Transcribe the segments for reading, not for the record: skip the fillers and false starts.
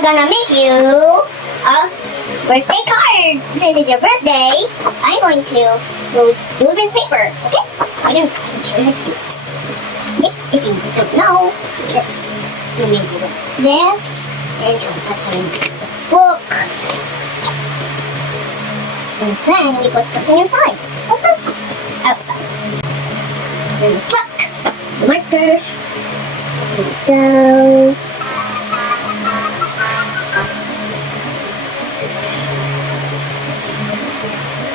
I'm gonna make you a birthday card. Since it's your birthday, I'm going to do it with paper. Okay? I'm gonna show you how to do it. Okay? If you don't know, let's do this. And that's how you make the book. And then we put something inside. What else? Outside. And the book. The marker. There we go.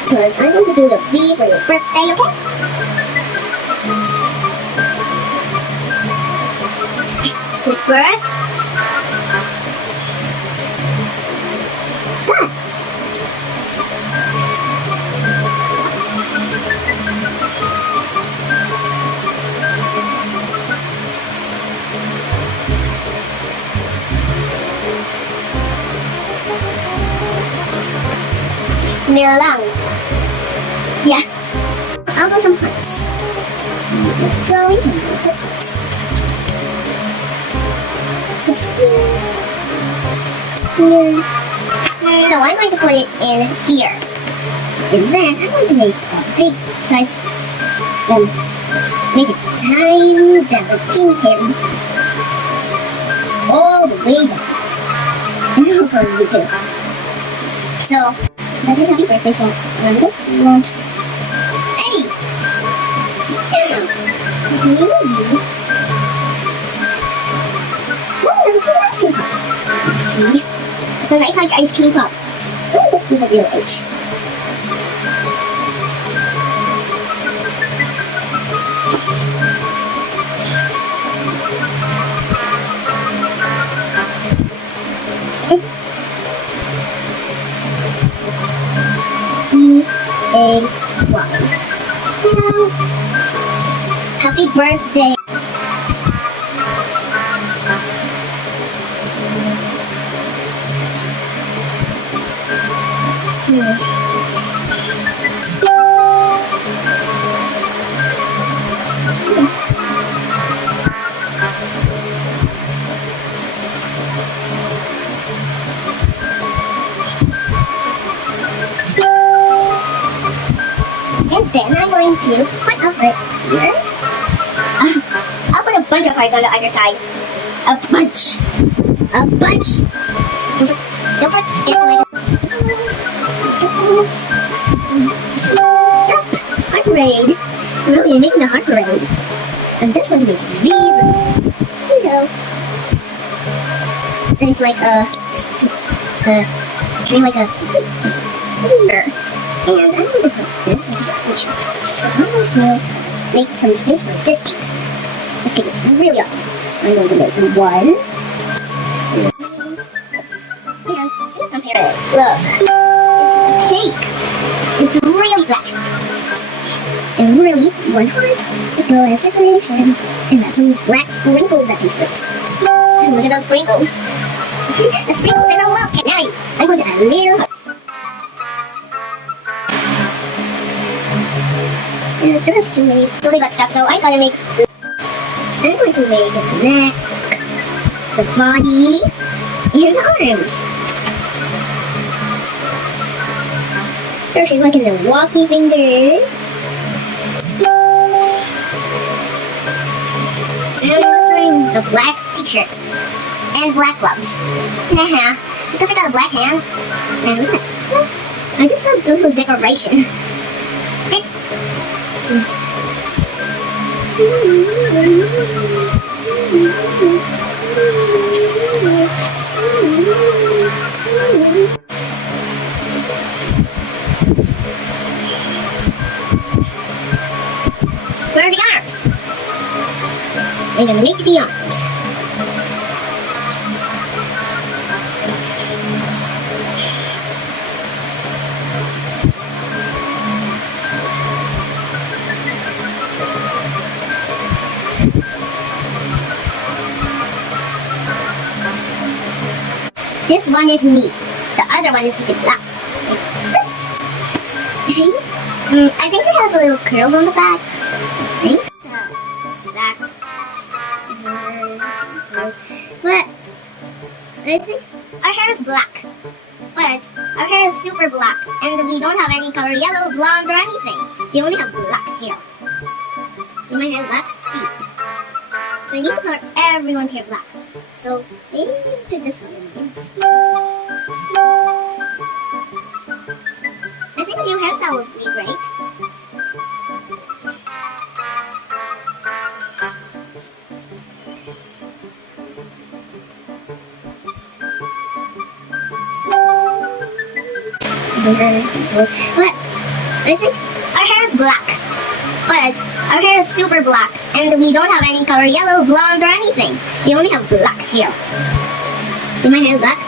Because I'm going to do the V for your birthday, okay? This first. Done. Milang. Yeah. I'll do some hearts. Drawings and hearts. This here. Here. So I'm going to put it in here. And then I'm going to make a big size. Then make it tiny down, teeny. All the way down. And I'll go to you too. So that is happy birthday, so I'm going to hey! Maybe. Oh, it's an ice cream pop. See? It's a nice like ice cream pop. Let me just give it your age. D-A-Y. Hello. Happy birthday. And then I'm going to put a heart here. I'll put a bunch of hearts on the other side. A bunch. Don't forget to like heart parade. Really, I'm making a heart parade. I'm just going to make these. Here you go. And it's like a tree, like a finger. And I'm going to put this as a decoration. So I'm going to make some space for this cake. This cake is really awesome. I'm going to make 1, 2, and compare it. Look, it's a cake. It's really flat. And really, 1 heart to go as decoration. And that's some black sprinkles that taste great. And look at those sprinkles. The sprinkles is a love cake. Now I'm going to add little hearts. And there was too many totally got stuff, so I'm going to make the neck, the body, and the arms. There's like the walkie fingers. And I'm wearing the black t-shirt and black gloves. Because I got a black hand. And I just got a little decoration. Where are the arms? I'm gonna make the arms. This one is me. The other one is the black. This. I think it has a little curls on the back. I think. But I think hair is black, but our hair is super black, and we don't have any color, yellow, blonde, or anything. We only have black hair. So my hair is black. So I need to color everyone's hair black. So maybe we should just color mine. I think a new hairstyle would be great. But I think our hair is black, but our hair is super black, and we don't have any color, yellow, blonde, or anything. We only have black hair. So my hair is black.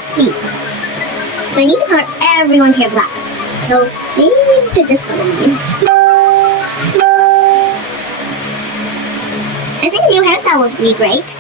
So I need to color everyone's hair black. So maybe we should just color mine. I think a new hairstyle would be great.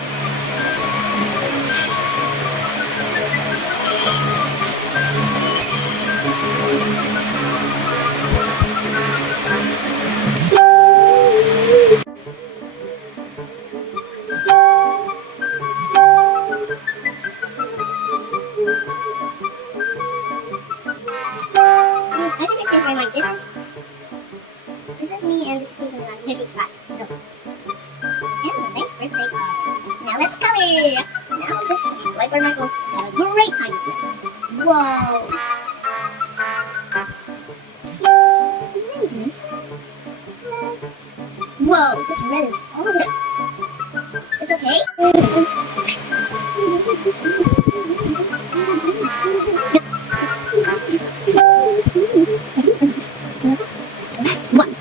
I think I changed my mind. This is me, and this is Ethan. Here's each spot. Go. And a nice birthday card. Now let's color. Now this wiper Michael had a great time with it. Whoa. Whoa, this red is awesome. It's okay. Last one.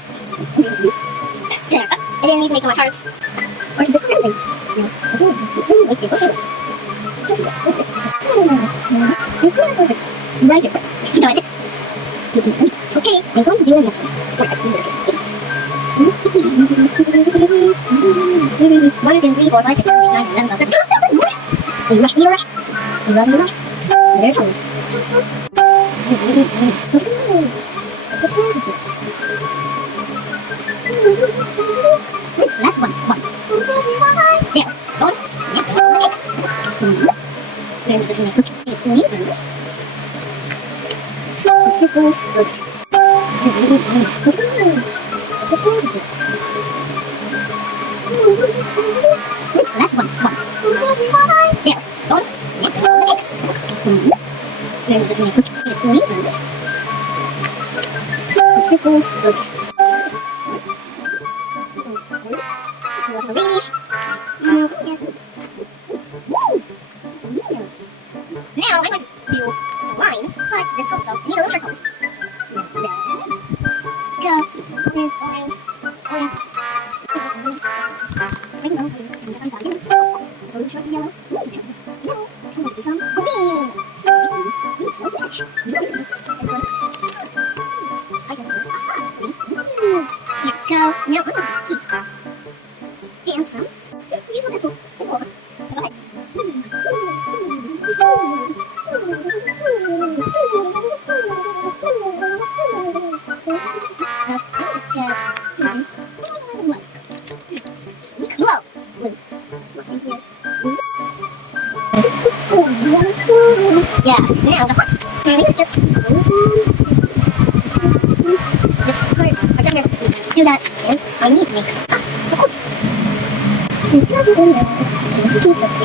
There. I didn't need to make so much hearts. Or should this be everything? No. Okay, go through it. Just do it. Right here. You got it. Okay, I'm going to do the next one. 1, 2, 3, 4, 5, 6, 7, 8, 9, 11, 12, 13. You rush, you rush. You rush. There's one. Let's do it. Wait, last one. 1, 2, 3, 4, 5. There. Bonus. Yeah. Okay. There it is. Okay. Me first. Circles. Bonus. Let's do it. Wait, last one. 1, 2, 3, 4, 5. There. Bonus. Yeah. Okay. There it is. Okay. Me first. Circles. Bonus. Now I'm going to do the lines, but this also needs a little trick. Go. Now I'm going to and some. Use a pencil. Go ahead. Yeah, now the hearts. Maybe just this hurts. I don't remember do that, and I need to make of course.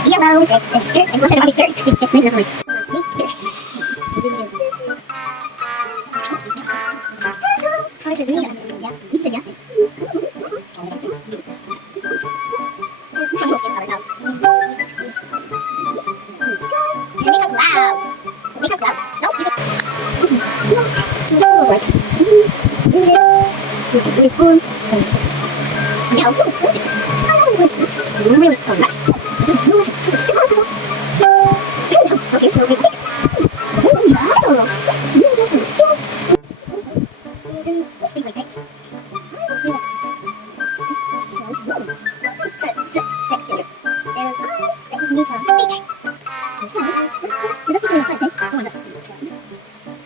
Yellow, red, and skirt, and left on skirt. It's my memory. Really nice. Okay, so we pick. Stay like that.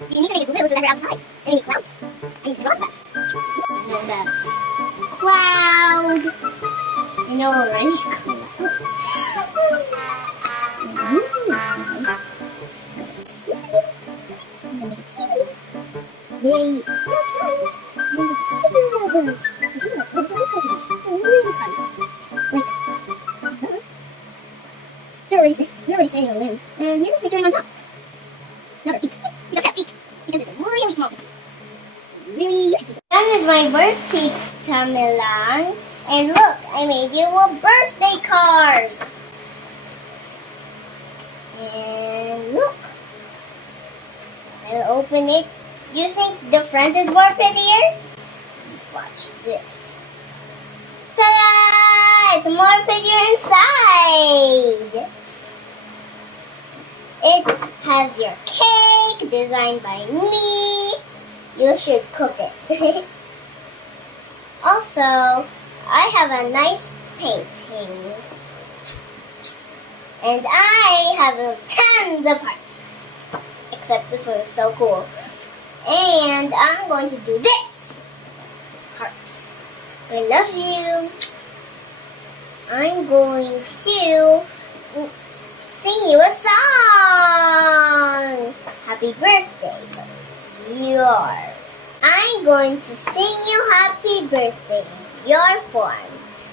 You need to make it blue so that we're outside. I need clouds. I need droplets. No, that's cloud. No, right? very tiny. They're super little birds. They're super little. They're really tiny. Like, they're really standing on a limb. And here's picturing on top. Another feet. We don't have feet because it's a really small picture. Really huge picture. Done with my birthday, Tamilang. And look, I made you a birthday card. And look, I'll open it. You think the front is more prettier? Watch this. Ta-da! It's more prettier inside. It has your cake designed by me. You should cook it. Also, I have a nice painting. And I have tons of hearts. Except this one is so cool. And I'm going to do this. Hearts. I love you. I'm going to sing you a song. Happy birthday. I'm going to sing you happy birthday in your form.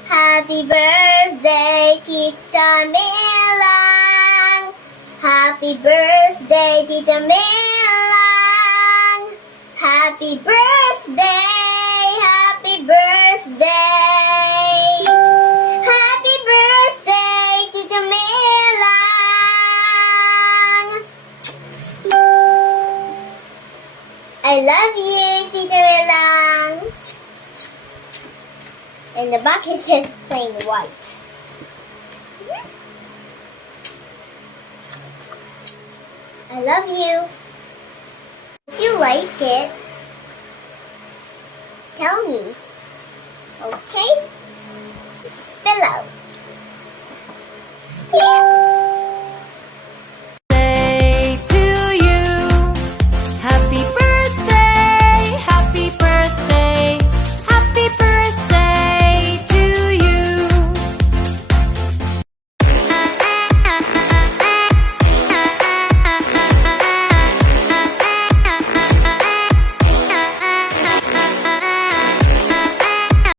Happy birthday, Tita Milang. Happy birthday, Tita Milang. Happy birthday, happy birthday. Happy birthday, Tita Milang. I love you, Tita Milang. And the back is just plain white. I love you. If you like it, tell me. Okay? Spill out. Yeah.